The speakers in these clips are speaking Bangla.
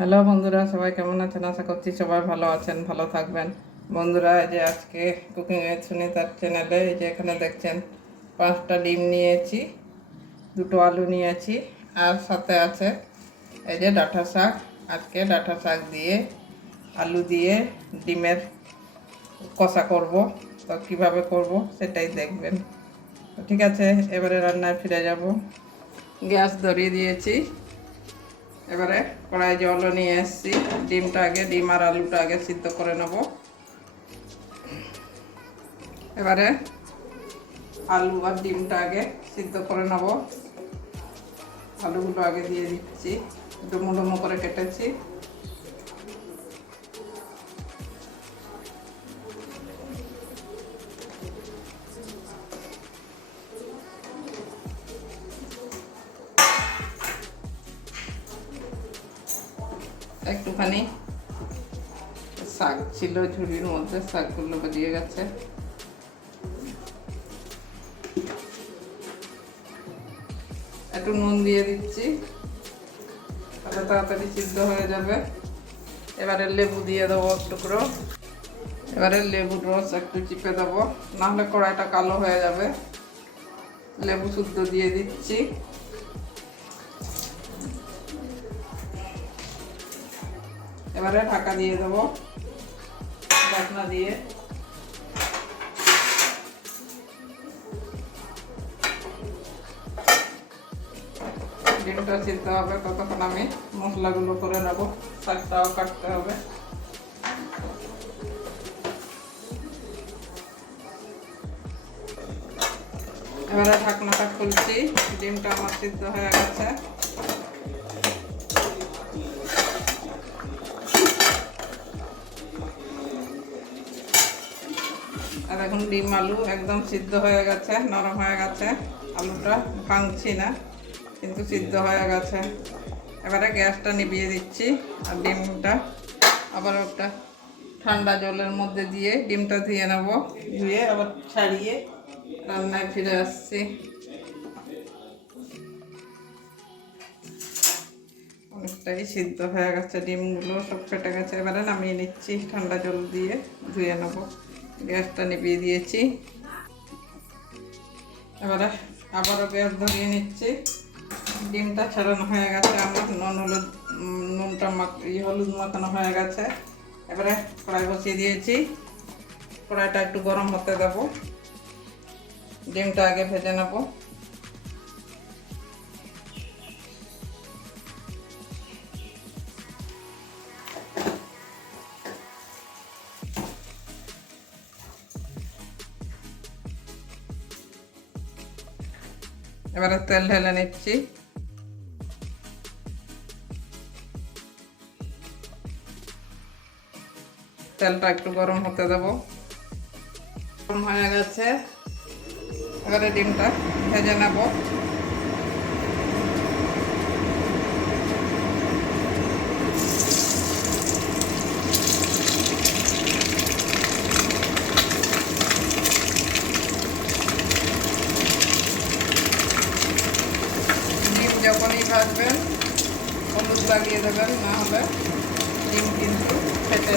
হ্যালো বন্ধুরা, সবাই কেমন আছেন? আশা করছি সবাই ভালো আছেন, ভালো থাকবেন। বন্ধুরা, এই যে আজকে কুকিং উইথ সুনিতার চ্যানেলে এই যে এখানে দেখছেন, পাঁচটা ডিম নিয়েছি, দুটো আলু নিয়েছি, আর সাথে আছে এই যে ডাঁটা শাক। আজকে ডাঁটা শাক দিয়ে, আলু দিয়ে ডিমের কষা করব। তো কীভাবে করব সেটাই দেখবেন। ঠিক আছে, এবারে রান্নায় ফিরে যাব। গ্যাস ধরিয়ে দিয়েছি। এবারে কড়াই জল নিয়ে এসেছি। ডিমটা আগে, ডিম আর আলুটা আগে সিদ্ধ করে নেব। এবারে আলু আর ডিমটা আগে সিদ্ধ করে নেব। আলুগুলো আগে দিয়ে দিচ্ছি। ডুমো ডুমো করে কেটেছি। ছিল, ঝুড়ির মধ্যে শাকগুলো বেরিয়ে গেছে। একটু নুন দিয়ে দিচ্ছি, তাহলে তাড়াতাড়ি সিদ্ধ হয়ে যাবে। এবারে লেবু দিয়ে দেবো টুকরো। এবারে লেবুর রস একটু চিপে দেবো, নাহলে কড়াইটা কালো হয়ে যাবে। লেবু শুদ্ধ দিয়ে দিচ্ছি। এবারে ঢাকা দিয়ে দেবো। ঢাকনা দিয়ে ডিমটা সিদ্ধ হবে, ততক্ষণ আমি মশলাগুলো করে নেব। শাকটাও কাটতে হবে। এবারে ঢাকনাটা খুলছি। ডিমটা আমার সিদ্ধ হয়ে গেছে। ডিম আলু একদম সিদ্ধ হয়ে গেছে, নরম হয়ে গেছে। আলুটা ভাঙছি না, কিন্তু সিদ্ধ হয়ে গেছে। এবারে গ্যাসটা নিভিয়ে দিচ্ছি আর ডিমটা আবার ওটা ঠান্ডা জলের মধ্যে দিয়ে ডিমটা ধুয়ে নেব। ধুয়ে আবার ছাড়িয়ে রান্নায় ফিরে আসছি। অনেকটাই সিদ্ধ হয়ে গেছে ডিমগুলো, সব ফেটে গেছে। এবারে নামিয়ে নিচ্ছি ঠান্ডা জল দিয়ে, ধুয়ে নেব। গ্যাসটা নিভিয়ে দিয়েছি। এবারে আবারও গ্যাস ধরিয়ে নিচ্ছি। ডিমটা ছাড়ানো হয়ে গেছে, আমার নুন হলুদ নুনটা ই হলুদ মাখানো হয়ে গেছে। এবারে কড়াই বসিয়ে দিয়েছি। কড়াইটা একটু গরম হতে দেবো। ডিমটা আগে ভেজে নেব। এবারে তেল ঢেলে নিচ্ছি। তেলটা একটু গরম হতে দেব। গরম হয়ে গেছে। এবারে ডিমটা ভেজে নেব ডিম যখনই ভাজবেন হলুদ লাগিয়ে দেবেন না হলে ডিম কিন্তু ফেটে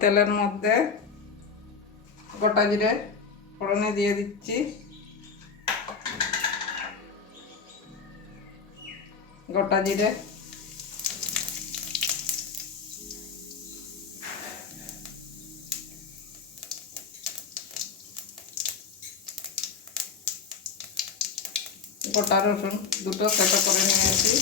তেলের মধ্যে গোটা জিরে ফোড়নে দিয়ে দিচ্ছি। গোটা জিরে। গোটা রসুন দুটো সেটা করে নিয়েছি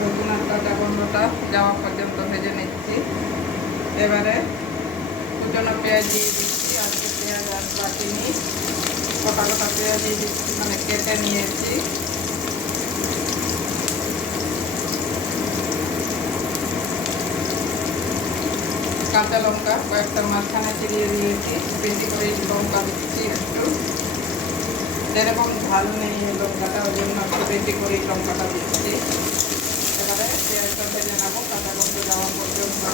রসুন আর কাঁচা গন্ধটা যাওয়া পর্যন্ত ভেজে নিচ্ছি এবারে কুচনো পেঁয়াজ দিয়ে দিচ্ছি, আজকে পেঁয়াজ আর কাটিনি গোটা গোটা পেঁয়াজ দিয়ে দিচ্ছি মানে কেটে নিয়েছি। কাঁচা লঙ্কা কয়েকটা মাঝখানে চিরিয়ে দিয়েছি, বেশি করে লঙ্কা দিচ্ছি একটু। যেরকম ঝাল নেই লঙ্কাটা, ওই জন্য একটু বেশি করে লঙ্কাটা দিচ্ছি। এবারে পেঁয়াজটা ভেজে নেব, কাঁচা গন্ধ যাওয়া পর্যন্ত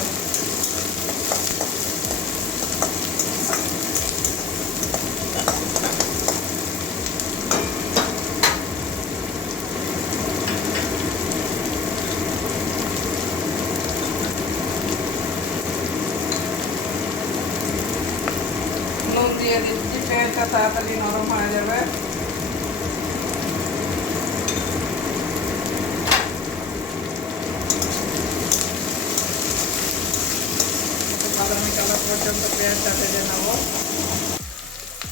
নুন দিয়ে দিচ্ছি পেঁয়াজটা তাড়াতাড়ি নরম হয়ে যাবে। পর্যন্ত পেঁয়াজটা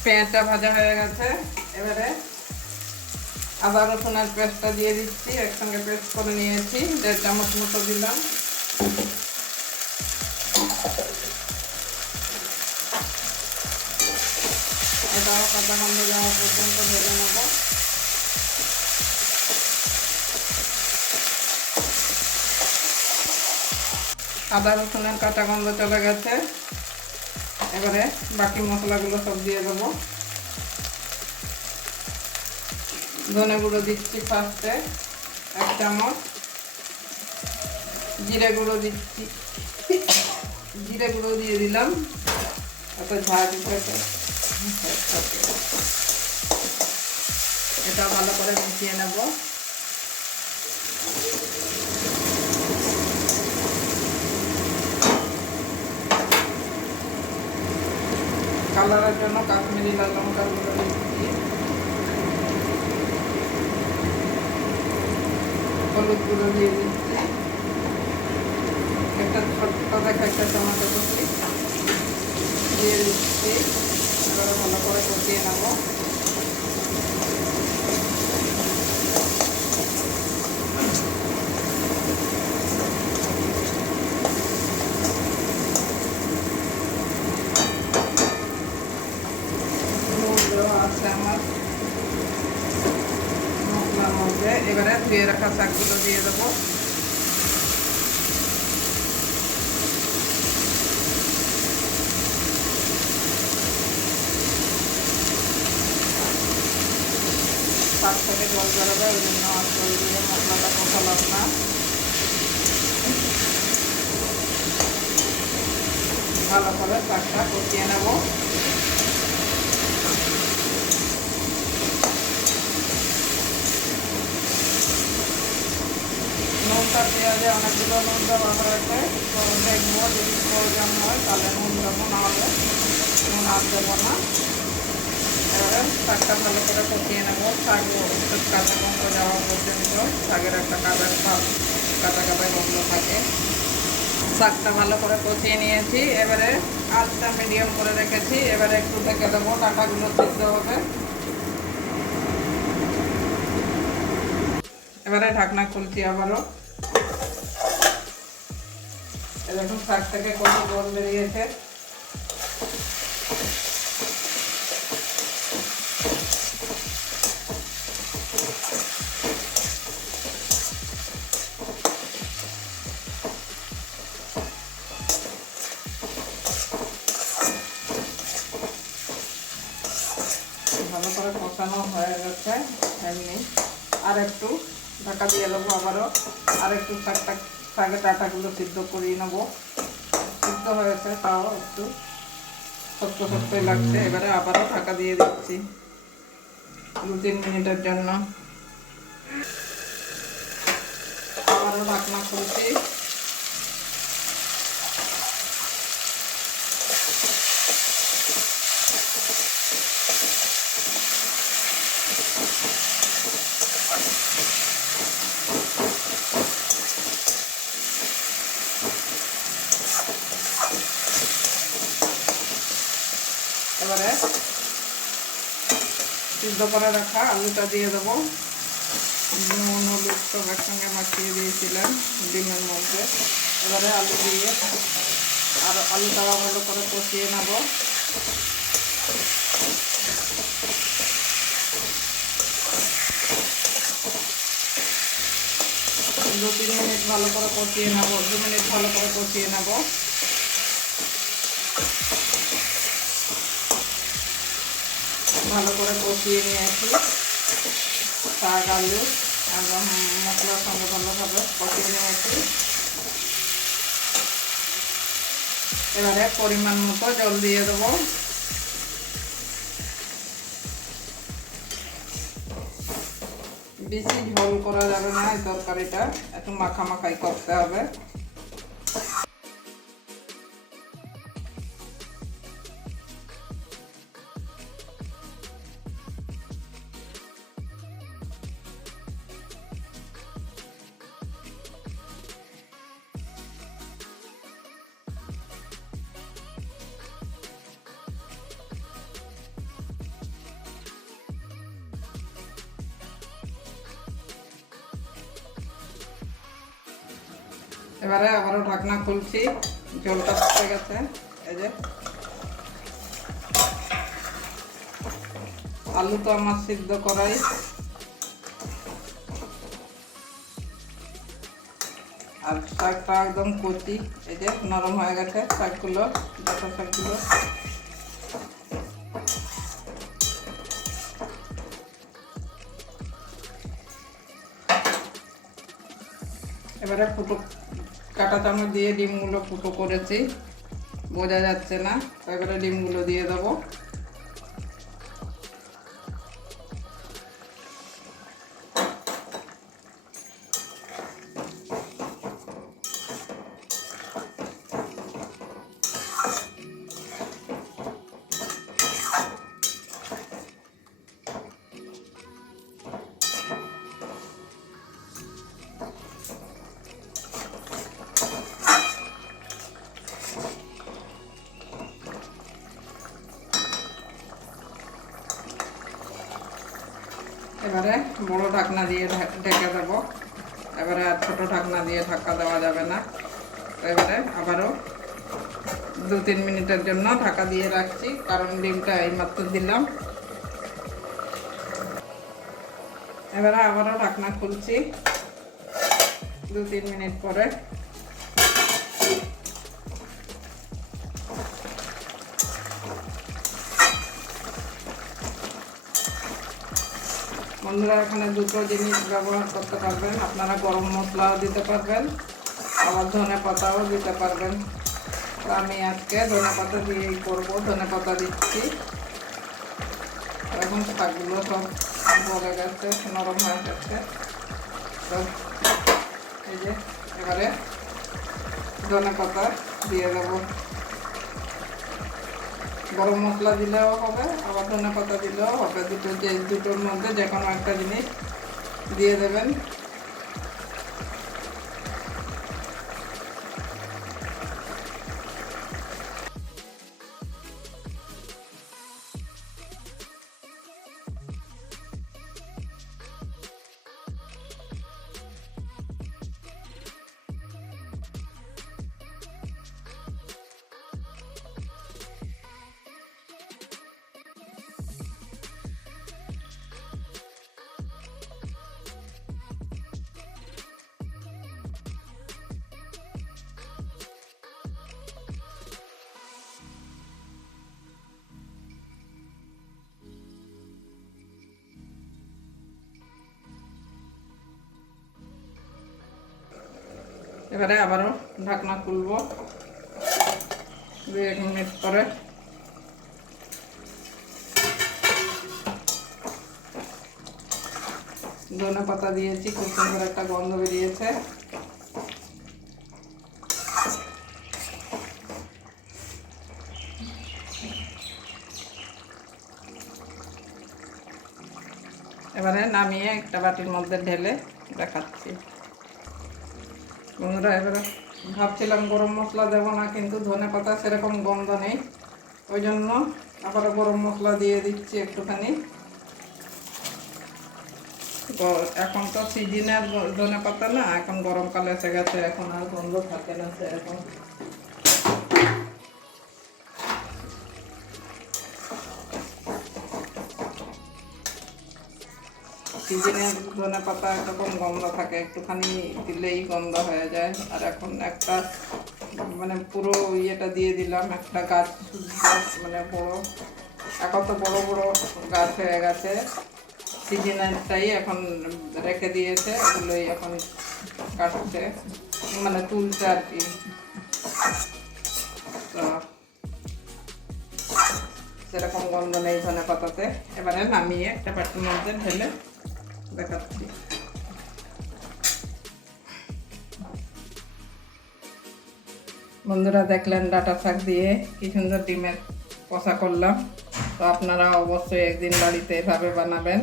পেঁয়াজটা ভাজা হয়ে গেছে। এবারে আদা রসুনের পেস্টটা দিয়ে দিচ্ছি। একসঙ্গে পেস্ট করে নিয়েছি। দেড় চামচ মতো দিলাম। গন্ধ যাওয়া পর্যন্ত ভেজে নেব। আদা, রসুনের কাঁচা গন্ধ চলে গেছে। এবারে বাকি মশলাগুলো সব দিয়ে দেবো। ধনে গুঁড়ো দিচ্ছি ফার্স্টে, এক চামচ। জিরে গুঁড়ো দিচ্ছি। জিরে গুঁড়ো দিয়ে দিলাম। এত ঝাল দিতে এটা ভালো করে মিশিয়ে নেব। কালারের জন্য কাশ্মীরি লাল লঙ্কা গুঁড়ো দিচ্ছি। হলুদ গুঁড়ো দিয়ে দিচ্ছি। একটা ছোট্ট দেখা একটা টমেটো দিয়ে দিচ্ছি। এবারে ভালো করে কষিয়ে নেব নুন দেওয়া আছে আমার মশলার মধ্যে এবারে ধুয়ে রাখা শাকগুলো দিয়ে দেবো শাক থেকে জল বেরোবে ওই জন্য আর জল দিয়ে মশলাটা কষালাম না। ভালো করে শাকটা কষিয়ে নেব। নুনটা পেঁয়াজে অনেকগুলো নুন দেওয়া হয়েছে দেখব যদি প্রয়োজন হয়, তাহলে নুন দেবো, না হলে নুন আর দেবো না। এবারে শাকটা ভালো করে কষিয়ে নেব। শাক কাঁচা গন্ধ যাওয়া পর্যন্ত শাকের একটা কাঁচা ভাব কাঁচা কাঁচা গন্ধ থাকে। শাকটা ভালো করে কষিয়ে নিয়েছি। এবারে আঁচটা মিডিয়াম করে রেখেছি। এবারে একটু ঢেকে দেবো। ডাটাগুলো সিদ্ধ হবে। এবারে ঢাকনা খুলছি আবারও। এরকম শাক থেকে কত জল বেরিয়েছে ভালো করে কষানো হয়ে গেছে এমনি আর একটু ঢাকা দিয়ে দেবো আবারও। আর একটু শাকটা শাকের ডাটাগুলো সিদ্ধ করিয়ে নেব। সিদ্ধ হয়েছে, তাও একটু শক্ত শক্তই লাগছে। এবারে আবারও ঢাকা দিয়ে দিচ্ছি দু তিন মিনিটের জন্য। আবারও ঢাকনা খুলছি। সিদ্ধ করে রাখা আলুটা দিয়ে দেবো। নুন, হলুদ সব একসঙ্গে মাখিয়ে দিয়েছিলাম ডিমের মধ্যে। এবারে আলু দিয়ে আর আলুটা ভালো করে কষিয়ে নেব। দু তিন মিনিট ভালো করে কষিয়ে নেব, দু মিনিট ভালো করে কষিয়ে নেব। ভালো করে কষিয়ে নিয়েছি শাক আলু একদম মশলার সঙ্গে ভালোভাবে কষিয়ে নিয়েছি এবারে পরিমাণ মতো জল দিয়ে দেবো। বেশি ঝোল করা যাবে না এই তরকারিটা, একটু মাখা মাখাই করতে হবে। এবারে আবারও ঢাকনা খুলছি, জলটা ফুটে গেছে, এই যে। আলু তো আমার সিদ্ধ করাই। আর শাকটা একদম কচি, এই যে নরম হয়ে গেছে শাকগুলো ডাটা শাকগুলো। এবারে ফুটো কাটা চামচ দিয়ে ডিমগুলো ফুটো করেছি। বোঝা যাচ্ছে না। তারপরে ডিমগুলো দিয়ে দেবো। বড় ঢাকনা দিয়ে ঢেকে দেবো। এবারে আর ছোটো ঢাকনা দিয়ে ঢাকা দেওয়া যাবে না। এবারে আবারও দু তিন মিনিটের জন্য ঢাকা দিয়ে রাখছি, কারণ ডিমটা এইমাত্র দিলাম। এবারে আবারও ঢাকনা খুলছি। দু তিন মিনিট পরে বন্ধুরা, এখানে দুটো জিনিস ব্যবহার করতে পারবেন। আপনারা গরম মশলাও দিতে পারবেন, আবার ধনে পাতাও দিতে পারবেন। আমি আজকে ধনে পাতা দিয়েই করব, ধনে পাতা দিচ্ছি। এখন শাকগুলো সব বলে গেছে, নরম হয়ে গেছে। তো এই যে, এবারে ধনে পাতা দিয়ে দেবো। গরম মশলা দিলেও হবে, আবার ধনে পাতা দিলেও হবে। দুটো যে দুটোর মধ্যে যে কোনো একটা জিনিস দিয়ে দেবেন। এবারে আবারও ঢাকনা খুলবো। দু এক মিনিট পরে। ধনে পাতা দিয়েছি, খুব সুন্দর একটা গন্ধ বেরিয়েছে। এবারে নামিয়ে একটা বাটির মধ্যে ঢেলে দেখাচ্ছি। বন্ধুরা, এবারে ভাবছিলাম গরম মশলা দেবো না, কিন্তু ধনে পাতা সেরকম গন্ধ নেই। ওই জন্য আবার গরম মশলা দিয়ে দিচ্ছি একটুখানি। এখন তো সিজনের ধনে পাতা না, এখন গরমকালে এসে গেছে, এখন আর গন্ধ থাকে না সেরকম। সিজনের ধনে পাতা একরকম গন্ধ থাকে, একটুখানি দিলেই গন্ধ হয়ে যায়। আর এখন একটা মানে পুরো ইয়েটা দিয়ে দিলাম, একটা গাছ গাছ মানে বড়, এখন তো বড় বড় গাছ হয়ে গেছে। সিজনেরটাই এখন রেখে দিয়েছে, এগুলোই এখন কাটছে মানে তুলছে আর কি। সেরকম গন্ধ নেই ধনে পাতাতে। এবারে নামিয়ে একটা পাটির মধ্যে ঢেলে দেখাচ্ছি। বন্ধুরা দেখলেন ডাটা শাক দিয়ে কি সুন্দর ডিমের কষা করলাম। তো আপনারা অবশ্যই একদিন বাড়িতে এভাবে বানাবেন।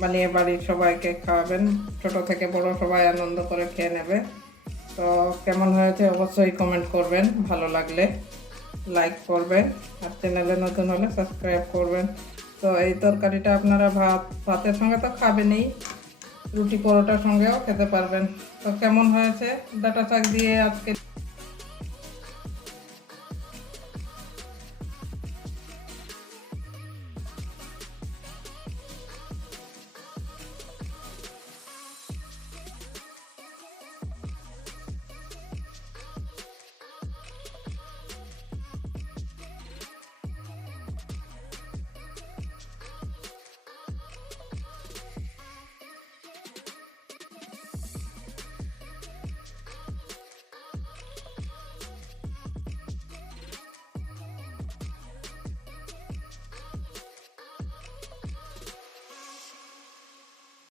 বানিয়ে বাড়ির সবাইকে খাওয়াবেন। ছোট থেকে বড় সবাই আনন্দ করে খেয়ে নেবে। তো কেমন হয়েছে অবশ্যই কমেন্ট করবেন। ভালো লাগলে লাইক করবেন। আর চ্যানেলে নতুন হলে সাবস্ক্রাইব করবেন। তো এই তরকারিটা আপনারা ভাত, ভাতের সঙ্গে তো খাবেনই। রুটি পরোটার সঙ্গেও খেতে পারবেন। তো কেমন হয়েছে? ডাটা শাক দিয়ে আজকে